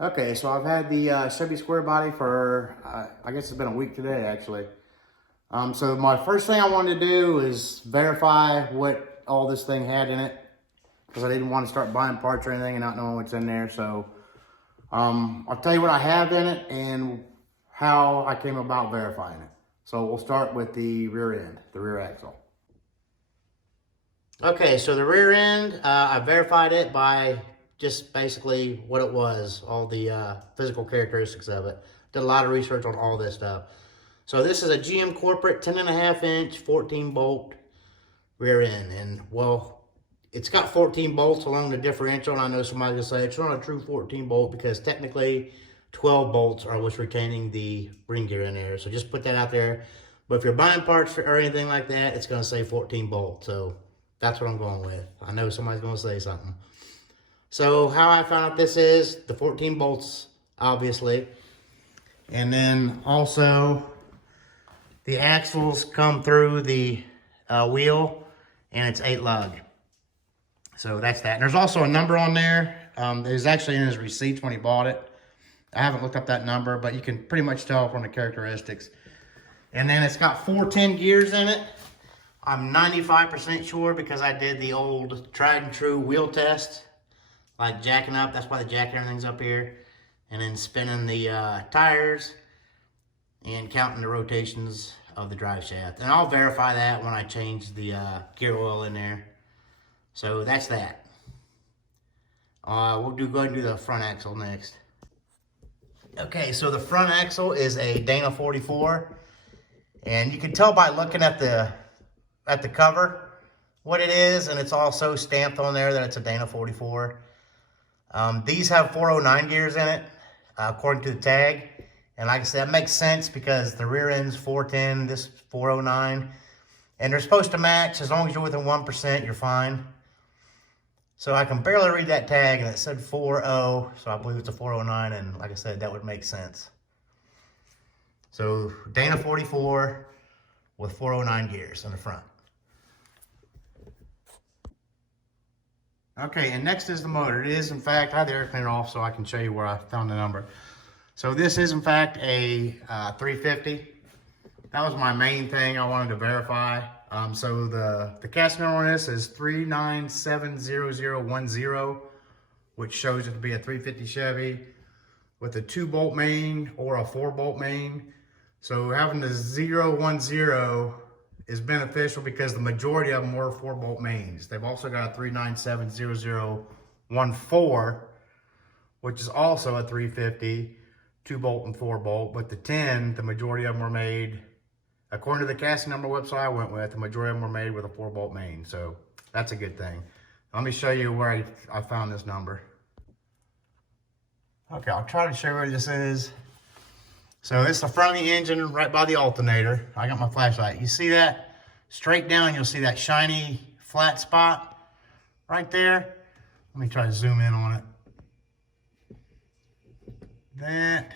Okay, so I've had the Chevy Square Body for, I guess it's been a week today, actually. So my first thing I wanted to do is verify what all this thing had in it, because I didn't want to start buying parts or anything and not knowing what's in there. So I'll tell you what I have in it and how I came about verifying it. So we'll start with the rear end, the rear axle. Okay, so the rear end, I verified it by just basically what it was, all the physical characteristics of it. Did a lot of research on all this stuff. So this is a GM Corporate 10.5-inch 14 bolt rear end. And well, it's got 14 bolts along the differential. And I know somebody's gonna say it's not a true 14 bolt because technically 12 bolts are what's retaining the ring gear in there. So just put that out there. But if you're buying parts or anything like that, it's gonna say 14 bolts. So that's what I'm going with. I know somebody's gonna say something. So how I found out this is the 14 bolts, obviously. And then also the axles come through the wheel and it's 8 lug. So that's that. And there's also a number on there. There's actually in his receipts when he bought it. I haven't looked up that number, but you can pretty much tell from the characteristics. And then it's got 410 gears in it. I'm 95% sure because I did the old tried and true wheel test. Like jacking up, that's why the jack and everything's up here. And then spinning the tires and counting the rotations of the drive shaft. And I'll verify that when I change the gear oil in there. So that's that. We'll go ahead and do the front axle next. Okay, so the front axle is a Dana 44. And you can tell by looking at the cover what it is, and it's also stamped on there that it's a Dana 44. These have 409 gears in it, according to the tag. And like I said, that makes sense because the rear end's 410, this 409. And they're supposed to match. As long as you're within 1%, you're fine. So I can barely read that tag, and it said 40, so I believe it's a 409, and like I said, that would make sense. So Dana 44 with 409 gears in the front. Okay, and next is the motor. It is, in fact, I had the air cleaner off so I can show you where I found the number. So this is, in fact, a 350. That was my main thing I wanted to verify. So the cast number on this is 3970010, which shows it to be a 350 Chevy with a 2-bolt main or a 4-bolt main. So having the 010 is beneficial because the majority of them were 4-bolt mains. They've also got a 3970014, which is also a 350, 2-bolt and 4-bolt. But the 10, the majority of them were made, according to the casting number website I went with, the majority of them were made with a 4-bolt main. So that's a good thing. Let me show you where I found this number. Okay, I'll try to show you where this is. So it's the front of the engine right by the alternator. I got my flashlight. You see that? Straight down, you'll see that shiny flat spot right there. Let me try to zoom in on it. That,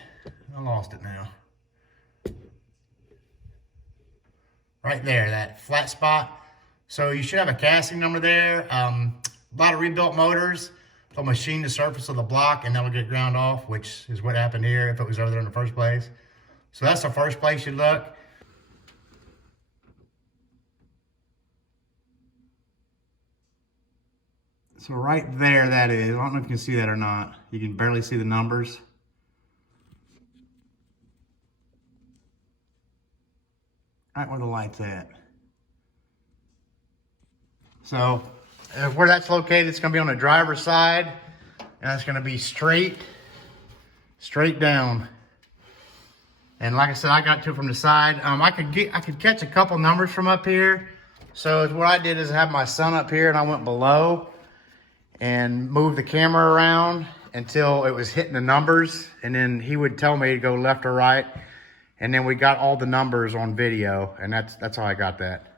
I lost it now. Right there, that flat spot. So you should have a casting number there. A lot of rebuilt motors will machine the surface of the block and that'll get ground off, which is what happened here if it was over there in the first place. So that's the first place you look. So right there, that is. I don't know if you can see that or not. You can barely see the numbers. Right where the light's at. So where that's located, it's gonna be on the driver's side, and it's gonna be straight down. And like I said, I got to it from the side. I could catch a couple numbers from up here. So what I did is I have my son up here, and I went below and moved the camera around until it was hitting the numbers, and then he would tell me to go left or right. And then we got all the numbers on video, and that's how I got that.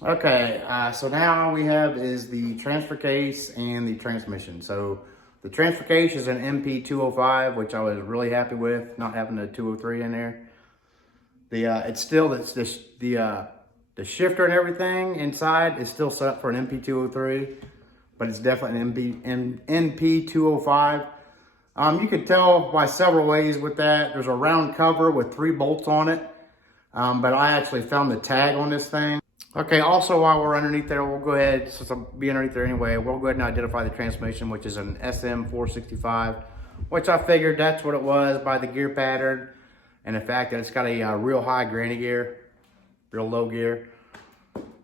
Okay, so now all we have is the transfer case and the transmission. So the transfer case is an MP205, which I was really happy with, not having the 203 in there. It's still, the shifter and everything inside is still set up for an MP203, but it's definitely an NP205. You could tell by several ways with that. There's a round cover with 3 bolts on it, but I actually found the tag on this thing. Okay, also while we're underneath there, we'll go ahead, since I'll be underneath there anyway, we'll go ahead and identify the transmission, which is an SM465, which I figured that's what it was by the gear pattern and the fact that it's got a real high granny gear, real low gear.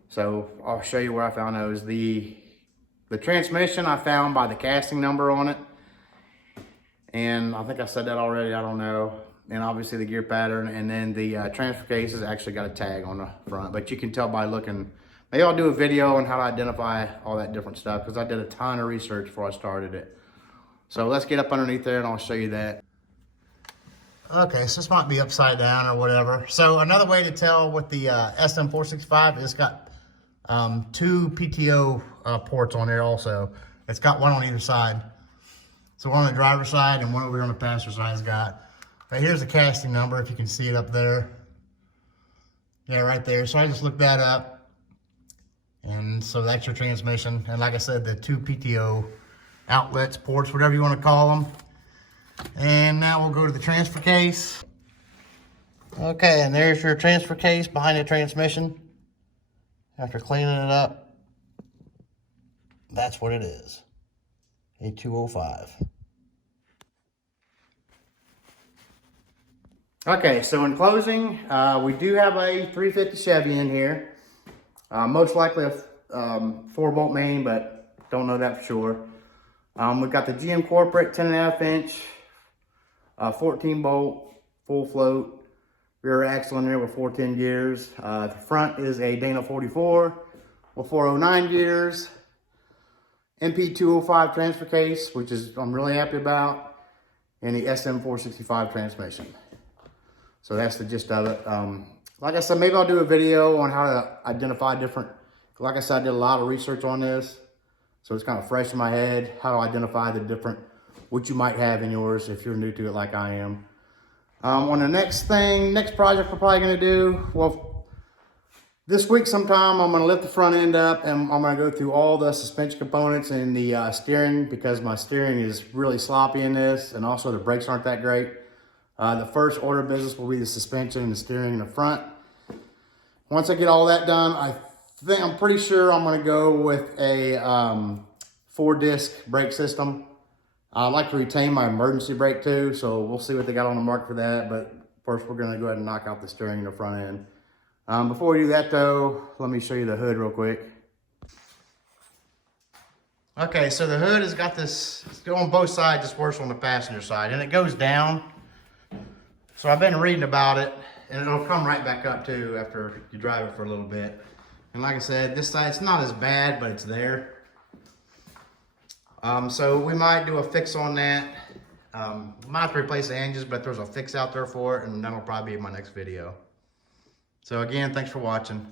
So I'll show you where I found those. The transmission I found by the casting number on it. And I think I said that already, I don't know. And obviously the gear pattern, and then the transfer case has actually got a tag on the front, but you can tell by looking. Maybe I'll do a video on how to identify all that different stuff, because I did a ton of research before I started it. So let's get up underneath there and I'll show you that. Okay, so this might be upside down or whatever. So another way to tell with the SM465 is it's got 2 PTO ports on there also. It's got one on either side. So one on the driver's side and one over here on the passenger side has got. Right, here's the casting number, if you can see it up there. Yeah, right there. So I just looked that up. And so that's your transmission. And like I said, the 2 PTO outlets, ports, whatever you want to call them. And now we'll go to the transfer case. Okay, and there's your transfer case behind the transmission. After cleaning it up, that's what it is. A 205. Okay, so in closing, we do have a 350 Chevy in here. Most likely a 4-bolt main, but don't know that for sure. We've got the GM corporate 10.5 inch, 14 bolt, full float, rear axle in there with 410 gears. The front is a Dana 44 with 409 gears. MP205 transfer case, which is I'm really happy about, and the SM465 transmission. So that's the gist of it. Like I said, maybe I'll do a video on how to identify different, like I said, I did a lot of research on this. So it's kind of fresh in my head, how to identify the different, what you might have in yours if you're new to it like I am. On the next project we're probably gonna do, well, this week sometime I'm gonna lift the front end up and I'm gonna go through all the suspension components and the steering, because my steering is really sloppy in this, and also the brakes aren't that great. The first order of business will be the suspension and the steering in the front. Once I get all that done, I'm pretty sure I'm gonna go with a 4-disc brake system. I like to retain my emergency brake too, so we'll see what they got on the market for that. But first we're gonna go ahead and knock out the steering in the front end. Before we do that though, let me show you the hood real quick. Okay, so the hood has got this, on both sides, it's worse on the passenger side, and it goes down. So I've been reading about it, and it'll come right back up too after you drive it for a little bit. And like I said, this side, it's not as bad, but it's there. So we might do a fix on that. Might have to replace the hinges, but there's a fix out there for it, and that'll probably be in my next video. So again, thanks for watching.